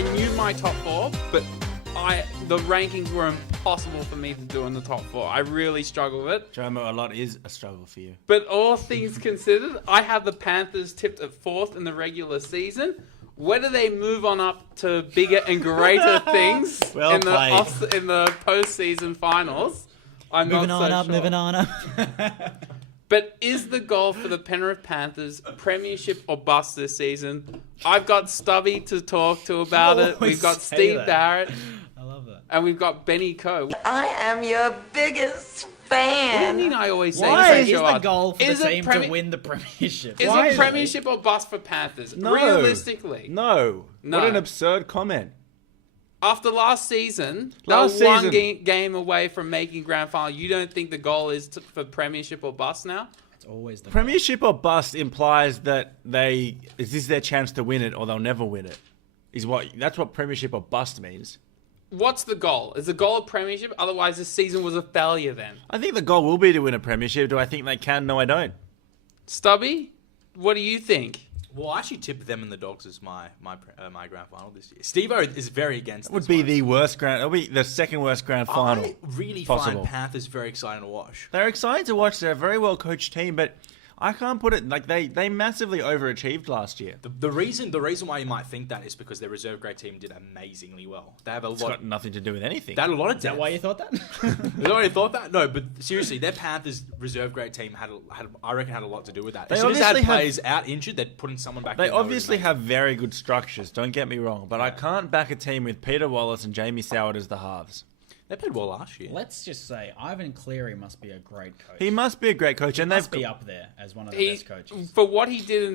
I knew my top 4, but the rankings were impossible for me to do in the top 4. I really struggle with it. Jomo, a lot is a struggle for you. But all things considered, I have the Panthers tipped at 4th in the regular season. Whether they move on up to bigger and greater things in the postseason finals, I'm not so sure. Moving on up. But is the goal for the Penrith Panthers premiership or bust this season? I've got Stubby to talk to about it. We've got Steve Barrett. I love that. And we've got Benny Coe. I am your biggest fan. What do you mean I always say Why this is show the goal for Is the it team to win the premiership? Is it premiership or bust for Panthers? No. Realistically. No. What an absurd comment. After last season, they were one game away from making grand final. You don't think the goal is for premiership or bust now? It's always the premiership or bust implies that this is their chance to win it or they'll never win it. That's what premiership or bust means. What's the goal? Is the goal a premiership? Otherwise, this season was a failure then. I think the goal will be to win a premiership. Do I think they can? No, I don't. Stubby, what do you think? Well, I actually tipped them and the Dogs as my grand final this year. Steve-O is very against this. It would be the worst grand. It'll be the second worst grand final. I really possible. find Panthers very exciting to watch. They're exciting to watch. They're a very well coached team, but I can't put it like they massively overachieved last year. The reason why you might think that is because their reserve grade team did amazingly well. They have It's got nothing to do with anything. They had a lot of Is that why you thought that? Is that why you thought that? No, but seriously, their Panthers reserve grade team had a lot to do with that. As soon as they had players out injured, they'd put in someone back. They obviously have very good structures. Don't get me wrong, but I can't back a team with Peter Wallace and Jamie Soward as the halves. They played well last year. Let's just say Ivan Cleary must be a great coach. He must be a great coach, and he must be up there as one of the best coaches. For what he did in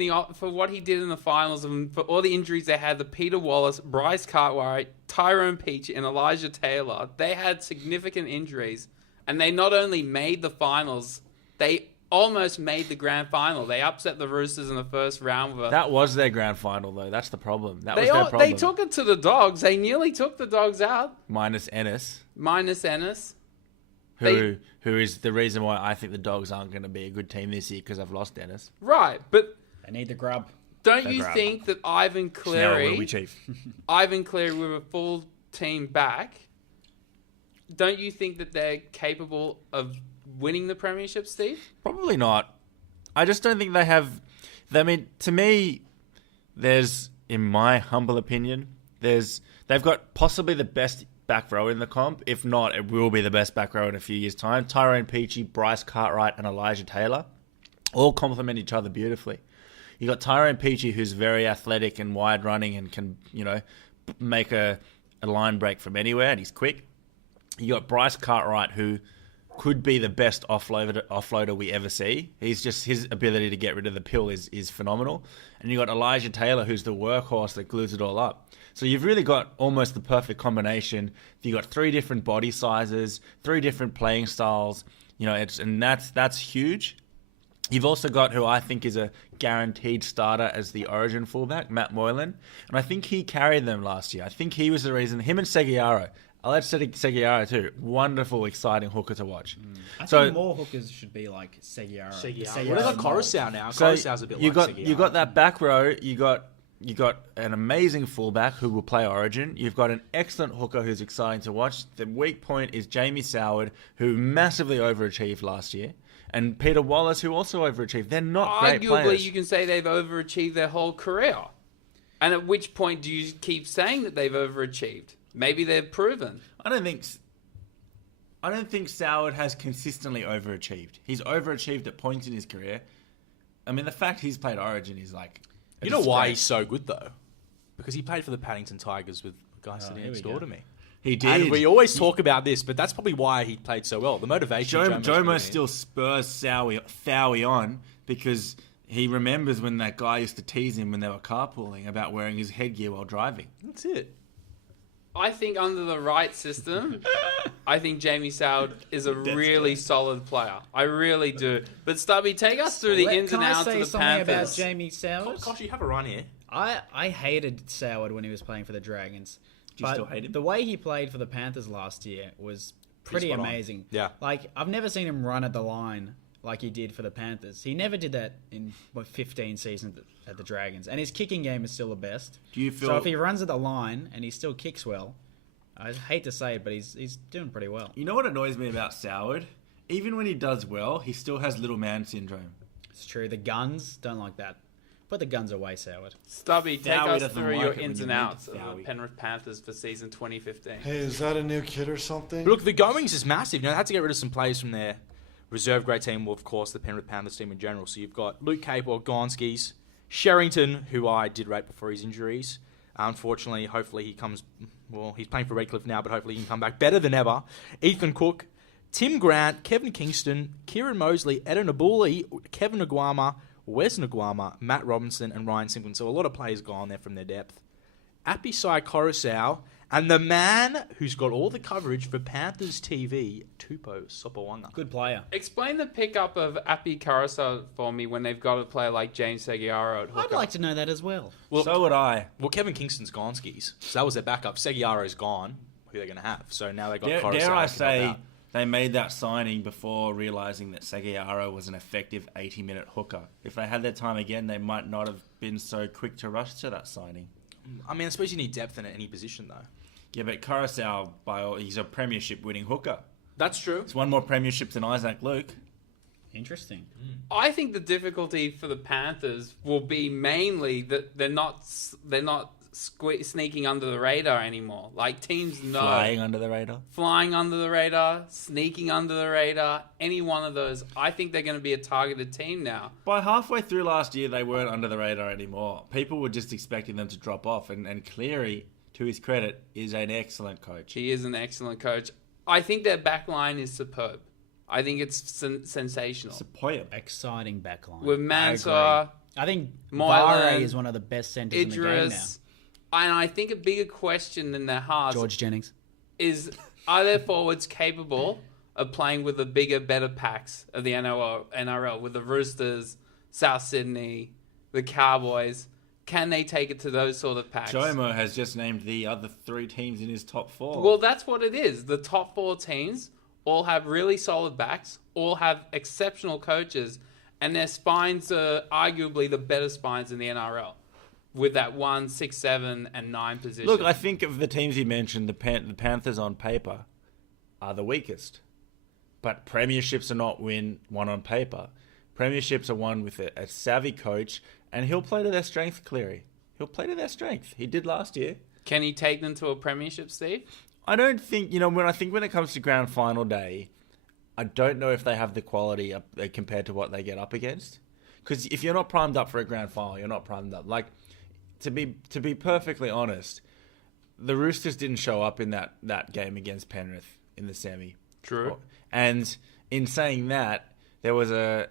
the finals, and for all the injuries they had, the Peter Wallace, Bryce Cartwright, Tyrone Peach, and Elijah Taylor, they had significant injuries, and they not only made the finals, they almost made the grand final. They upset the Roosters in the first round. That was their grand final, though. That's the problem. That was their problem. They took it to the Dogs. They nearly took the Dogs out. Minus Ennis. Who is the reason why I think the Dogs aren't going to be a good team this year because I've lost Ennis. Right, but they need the grub. Don't you think that Ivan Cleary, will be chief. Ivan Cleary with a full team back, don't you think that they're capable of winning the premiership, Steve? Probably not. I just don't think they have. I mean, to me, there's, in my humble opinion, they've got possibly the best back row in the comp. If not, it will be the best back row in a few years' time. Tyrone Peachy, Bryce Cartwright, and Elijah Taylor all complement each other beautifully. You got Tyrone Peachy, who's very athletic and wide running and can, make a line break from anywhere, and he's quick. You got Bryce Cartwright, who could be the best offloader we ever see. His ability to get rid of the pill is phenomenal. And you got Elijah Taylor, who's the workhorse that glues it all up. So you've really got almost the perfect combination. You got 3 different body sizes, 3 different playing styles. And that's huge. You've also got who I think is a guaranteed starter as the Origin fullback, Matt Moylan. And I think he carried them last year. I think he was the reason. Him and Seguiaro. I like Seguiaro too. Wonderful, exciting hooker to watch. I think more hookers should be like Seguiaro. What about Coruscant now? Coruscant's a bit like Seguiaro. You got that back row. You got an amazing fullback who will play Origin. You've got an excellent hooker who's exciting to watch. The weak point is Jamie Soward, who massively overachieved last year. And Peter Wallace, who also overachieved. They're not great players. Arguably, you can say they've overachieved their whole career. And at which point do you keep saying that they've overachieved? Maybe they've proven. I don't think Soward has consistently overachieved. He's overachieved at points in his career. I mean, the fact he's played Origin is like... You know why he's so good, though? Because he played for the Paddington Tigers with the guy sitting next door to me. He did. And we always talk about this, but that's probably why he played so well. The motivation. Jomo still spurs Sowie on because he remembers when that guy used to tease him when they were carpooling about wearing his headgear while driving. That's it. I think under the right system, I think Jamie Soward is a really solid player. I really do. But Stubby, take us through the ins and outs of the Panthers. Can I say something about Jamie Soward? Gosh, you have a run here. I hated Soward when he was playing for the Dragons. Do you still hate him? The way he played for the Panthers last year was pretty amazing. Yeah. Like, I've never seen him run at the line like he did for the Panthers. He never did that in 15 seasons at the Dragons, and his kicking game is still the best. Do you feel? So if he runs at the line and he still kicks well, I hate to say it, but he's doing pretty well. You know what annoys me about Soward? Even when he does well, he still has little man syndrome. It's true. The guns don't like that. Put the guns away, Soward. Stubby, take Dowie us doesn't through like your it when ins you and make outs of Dowie. the Penrith Panthers for season 2015. Hey, is that a new kid or something? But look, the goings is massive. You know, they had to get rid of some players from their reserve grade team, well, of course, the Penrith Panthers team in general. So you've got Luke Capel, Gonskis, Sherrington, who I did rate before his injuries. Unfortunately, hopefully he comes... Well, he's playing for Redcliffe now, but hopefully he can come back better than ever. Ethan Cook, Tim Grant, Kevin Kingston, Kieran Mosley, Eden Abuli, Kevin Aguama, Wes Naguama, Matt Robinson, and Ryan Simpson. So a lot of players gone there from their depth. Apisai Coruscant, and the man who's got all the coverage for Panthers TV, Tupou Sopawanga. Good player. Explain the pickup of Api Carousel for me when they've got a player like James Seguiaro at hooker. I'd like to know that as well. Well, So would I. Well, Kevin Kingston's gone skis, so that was their backup. Seguiaro's gone. Who they're going to have? So now they got Dare Coruscant. I to help say out. they made that signing before realizing that Seguiaro was an effective 80-minute hooker. If they had their time again, they might not have been so quick to rush to that signing. I mean, I suppose you need depth in any position, though. Yeah, but Coruscant, he's a premiership-winning hooker. That's true. It's won more premierships than Isaac Luke. Interesting. I think the difficulty for the Panthers will be mainly that they're not sneaking under the radar anymore. Like teams know Flying under the radar. flying under the radar, sneaking under the radar, any one of those. I think they're going to be a targeted team now. By halfway through last year, they weren't under the radar anymore. People were just expecting them to drop off, and Cleary, to his credit, is an excellent coach. He is an excellent coach. I think their back line is superb. I think it's sensational. Superb. Exciting backline. With Mansour, I think Moylan, Barre is one of the best centers in the game now. Idris, and I think a bigger question in their hearts George Jennings. is, are their forwards capable of playing with the bigger, better packs of the NRL, with the Roosters, South Sydney, the Cowboys? Can they take it to those sort of packs? Jomo has just named the other three teams in his top four. Well, that's what it is. The top four teams all have really solid backs, all have exceptional coaches, and their spines are arguably the better spines in the NRL with that 1, 6, 7, and 9 position. Look, I think of the teams you mentioned, the Panthers on paper are the weakest. But premierships are not won on paper. Premierships are won with a savvy coach, and he'll play to their strength, Cleary. He'll play to their strength. He did last year. Can he take them to a premiership, Steve? I don't think, when it comes to grand final day, I don't know if they have the quality compared to what they get up against. Because if you're not primed up for a grand final, you're not primed up. Like, to be perfectly honest, the Roosters didn't show up in that game against Penrith in the semi. True. And in saying that, there was the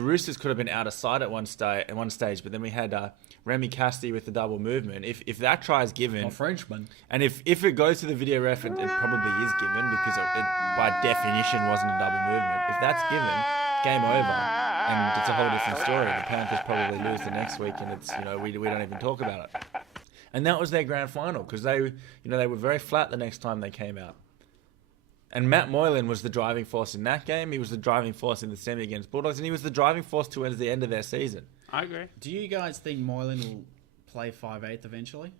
Roosters could have been out of sight at one stage, but then we had Remy Casti with the double movement. If that try is given, Frenchman. and if it goes to the video ref, it probably is given because it by definition wasn't a double movement. If that's given, game over, and it's a whole different story. The Panthers probably lose the next week, and it's we don't even talk about it. And that was their grand final because they were very flat the next time they came out. And Matt Moylan was the driving force in that game. He was the driving force in the semi against Bulldogs, and he was the driving force towards the end of their season. I agree. Do you guys think Moylan will play 5'8" eventually?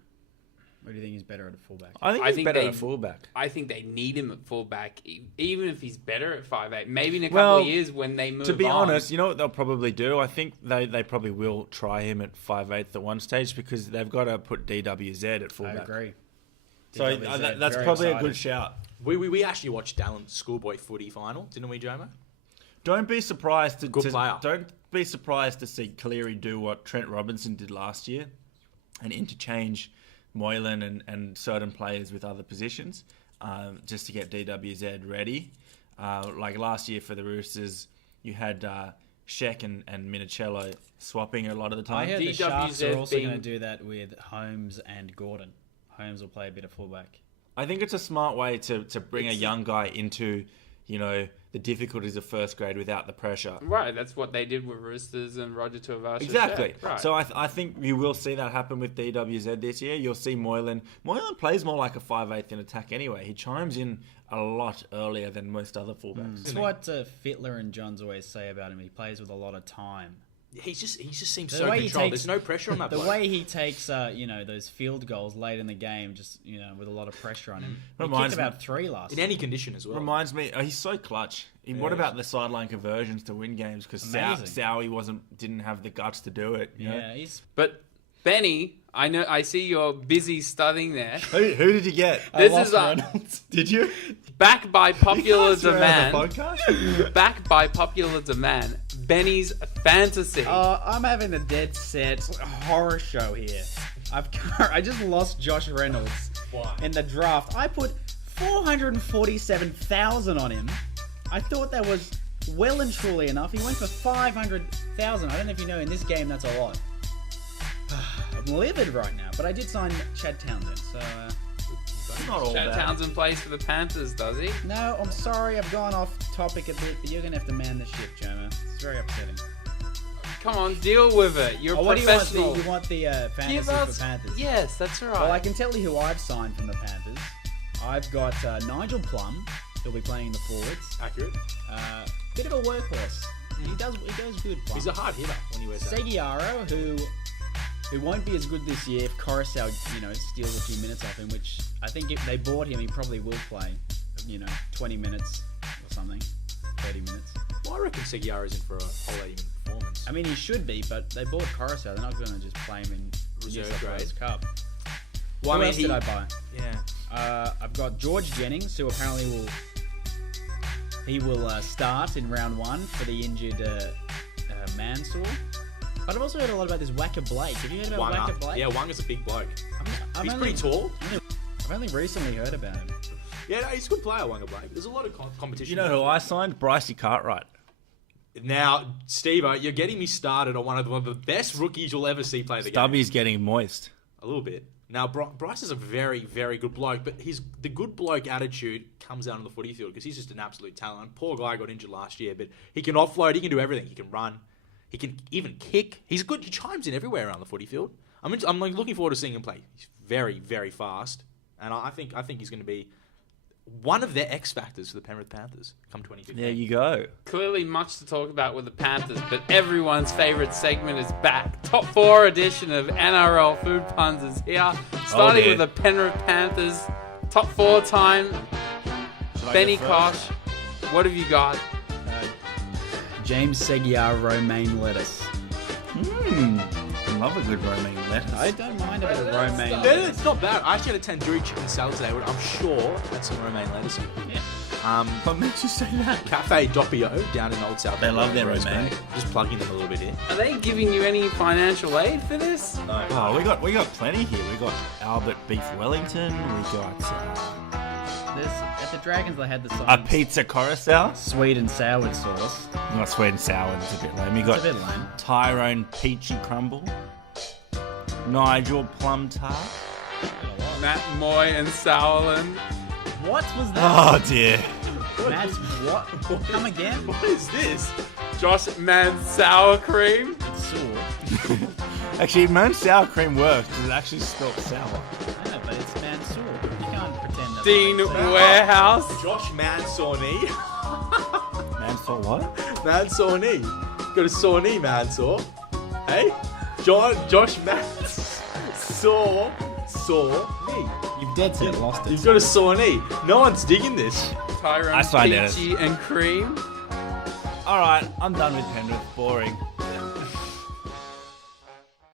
Or do you think he's better at a fullback? I think he's better at fullback. I think they need him at fullback, even if he's better at 5'8". Maybe in a couple of years when they move on. To be honest, you know what they'll probably do? I think they probably will try him at 5'8" at one stage because they've got to put DWZ at fullback. I agree. So DWZ, that's very probably excited. a good shout. We actually watched Dallin's schoolboy footy final, didn't we, Jomo? Don't be surprised player. Don't be surprised to see Cleary do what Trent Robinson did last year and interchange Moylan and certain players with other positions just to get DWZ ready. Like last year for the Roosters, you had Sheck and Minicello swapping a lot of the I time. heard the DWZ Sharks are also being- going to do that with Holmes and Gordon. Holmes will play a bit of fullback. I think it's a smart way to bring a young guy into, the difficulties of first grade without the pressure. Right, that's what they did with Roosters and Roger Tuivasa. Exactly. Right. So I think you will see that happen with DWZ this year. You'll see Moylan. Moylan plays more like a 5/8 in attack anyway. He chimes in a lot earlier than most other fullbacks. That's what Fittler and Johns always say about him. He plays with a lot of time. He just seems The so way he controlled. takes- There's no pressure on that The bloke. way he takes, those field goals late in the game, just with a lot of pressure on him. He Reminds kicked me- about 3 last. in any condition as well. Reminds me, he's so clutch. What about the sideline conversions to win games? Because Amazing. Sowie didn't have the guts to do it. You know? Yeah, he's. But Benny, I see you're busy studying there. Who did you get? This lost is Reynolds. Did you? back by popular Swear on the demand. podcast? Back by popular demand. Benny's fantasy. I'm having a dead set horror show here. I just lost Josh Reynolds in the draft. I put 447,000 on him. I thought that was well and truly enough. He went for 500,000. I don't know if you know, in this game that's a lot. I'm livid right now, but I did sign Chad Townsend, so Not all Chad bad. Townsend plays for the Panthers, does he? no, I'm sorry, I've gone off topic a bit, but you're gonna have to man the ship, Joma. It's very upsetting. Come on, deal with it. You're a What do you want? professional. You want the fantasy Give for us- Panthers? Yes, that's right. Well, I can tell you who I've signed from the Panthers. I've got Nigel Plum. He'll be playing the forwards. Accurate. Bit of a workhorse. He goes good. Plum. He's a hard hitter when he wears that. Seguiaro, who won't be as good this year if Coruscant, steals a few minutes off him, which I think if they bought him, he probably will play, 20 minutes or something, 30 minutes. Well, I reckon Seguiaro's in for a whole 80-minute performance. I mean, he should be, but they bought Coruscant. They're not going to just play him in Reserve New South grade. Wales Cup. Well, Who else did I buy? Yeah. I've got George Jennings, who apparently will start in round 1 for the injured Mansour. But I've also heard a lot about this Wacker Blake. Have you heard about Wacker Blake? Yeah, Wanga's a big bloke. I've He's only- pretty tall. I've only recently heard about him. Yeah, no, he's a good player, Wanga Blake. There's a lot of competition. You know who I signed? Brycey Cartwright. Now, Steve-O, you're getting me started on one of the best rookies you'll ever see play the game. Stubby's getting moist. A little bit. Now, Bryce is a very, very good bloke, but the good bloke attitude comes out on the footy field because he's just an absolute talent. Poor guy got injured last year, but he can offload, he can do everything. He can run, he can even kick. He's good. He chimes in everywhere around the footy field. I'm like looking forward to seeing him play. He's very, very fast, and I think he's going to be one of their X factors for the Penrith Panthers come 2015. There you go. Clearly much to talk about with the Panthers, but everyone's favourite segment is back. Top 4 edition of NRL Food Puns is here. Starting dear. with the Penrith Panthers. Top 4 time. Benny go Kosh, first? what have you got? James Seguiaro, romaine lettuce. I love a good romaine lettuce. I don't mind a bit of romaine Yeah, lettuce. it's not bad. I actually had a tandoori chicken salad today, but I'm sure that's some romaine lettuce. What makes you say that? Cafe Doppio down in Old South. They love their Rose romaine. Bay. Just plugging them a little bit here. Are they giving you any financial aid for this? Oh, we got plenty here. We got Albert Beef Wellington. We got At the Dragons, they had the a sign pizza Coruscant. sweet and sour sauce. Not sweet and sour. It's a bit lame. We It's a got bit lame. Tyrone Peachy Crumble. Nigel Plum Tart. Matt Moy and Sauerland. What was that? Oh dear. Matt's what? Come again? What is this? Josh Man Sour Cream. It's sore. Actually, Moan sour cream works because it actually spelled sour. I know, but it's Mansour. You can't pretend that. Dean makes sense. Warehouse. Josh Mansour-knee. Man, so what? Mansour-knee. Got a sore knee, Mansour. Hey? Josh Mansour-knee. You've dead set lost it. You've got a sore knee. No one's digging this. Tyrone I signed Dennis. Peachy and Cream. All right, I'm done with Penrith. Boring.